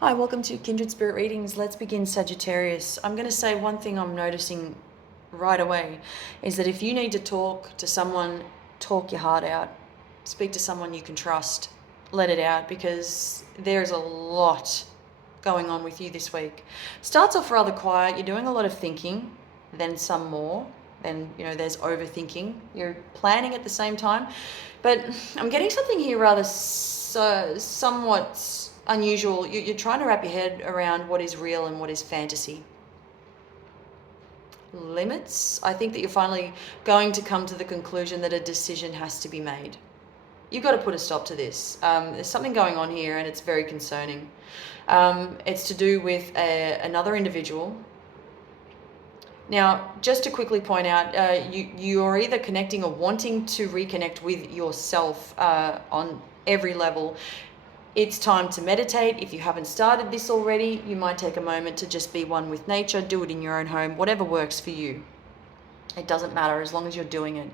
Hi, welcome to Kindred Spirit Readings. Let's begin, Sagittarius. I'm going to say one thing I'm noticing right away is that if you need to talk to someone, talk your heart out. Speak to someone you can trust. Let it out, because there's a lot going on with you this week. Starts off rather quiet. You're doing a lot of thinking, then some more. Then, there's overthinking. You're planning at the same time. But I'm getting something here rather somewhat unusual. You're trying to wrap your head around what is real and what is fantasy. Limits. I think that you're finally going to come to the conclusion that a decision has to be made. You've got to put a stop to this. There's something going on here and it's very concerning. It's to do with another individual. Now, just to quickly point out, you are either connecting or wanting to reconnect with yourself on every level. It's time to meditate. If you haven't started this already, you might take a moment to just be one with nature. Do it in your own home, whatever works for you. It doesn't matter as long as you're doing it.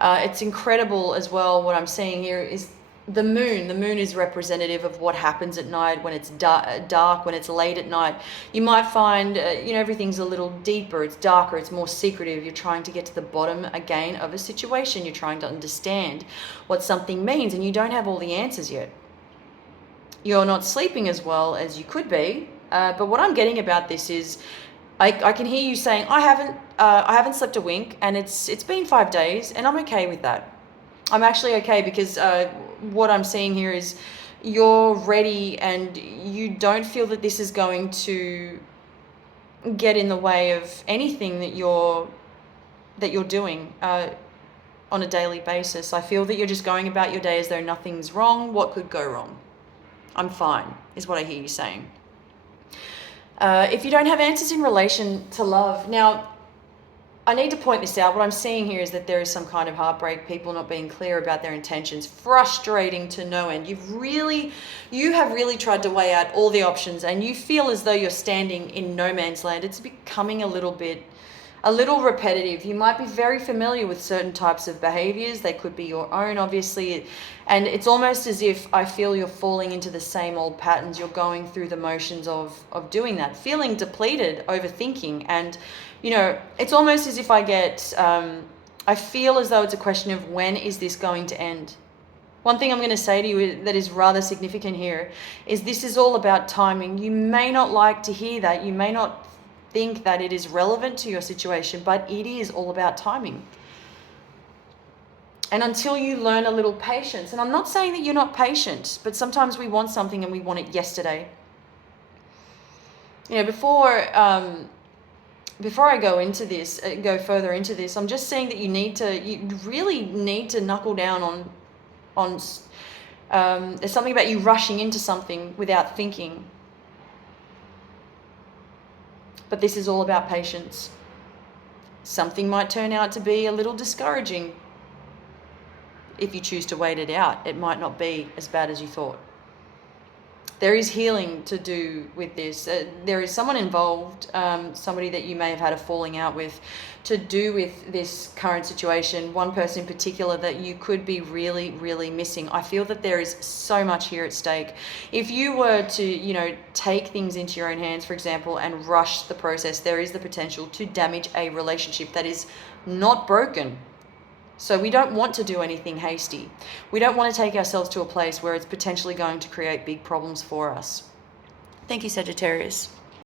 It's incredible as well. What I'm seeing here is the moon. The moon is representative of what happens at night when it's dark, when it's late at night. You might find, everything's a little deeper. It's darker. It's more secretive. You're trying to get to the bottom again of a situation. You're trying to understand what something means, and you don't have all the answers yet. You're not sleeping as well as you could be. But what I'm getting about this is, I can hear you saying, I haven't slept a wink, and it's been 5 days, and I'm okay with that. I'm actually okay, because what I'm seeing here is you're ready, and you don't feel that this is going to get in the way of anything that you're doing on a daily basis. I feel that you're just going about your day as though nothing's wrong. What could go wrong? I'm fine, is what I hear you saying. If you don't have answers in relation to love, now, I need to point this out. What I'm seeing here is that there is some kind of heartbreak, people not being clear about their intentions, frustrating to no end. You have really tried to weigh out all the options, and you feel as though you're standing in no man's land. It's becoming a little repetitive. You might be very familiar with certain types of behaviors. They could be your own, obviously. And it's almost as if I feel you're falling into the same old patterns. You're going through the motions of doing that, feeling depleted, overthinking. And, it's almost as if I feel as though it's a question of, when is this going to end? One thing I'm going to say to you that is rather significant here is this is all about timing. You may not like to hear that. You may not think that it is relevant to your situation, but it is all about timing. And until you learn a little patience, and I'm not saying that you're not patient, but sometimes we want something and we want it yesterday. Before I go further into this, I'm just saying that you really need to knuckle down on there's something about you rushing into something without thinking. But this is all about patience. Something might turn out to be a little discouraging. If you choose to wait it out, it might not be as bad as you thought. There is healing to do with this. There is someone involved, somebody that you may have had a falling out with, to do with this current situation. One person in particular that you could be really, really missing. I feel that there is so much here at stake. If you were to, take things into your own hands, for example, and rush the process, there is the potential to damage a relationship that is not broken. So we don't want to do anything hasty. We don't want to take ourselves to a place where it's potentially going to create big problems for us. Thank you, Sagittarius.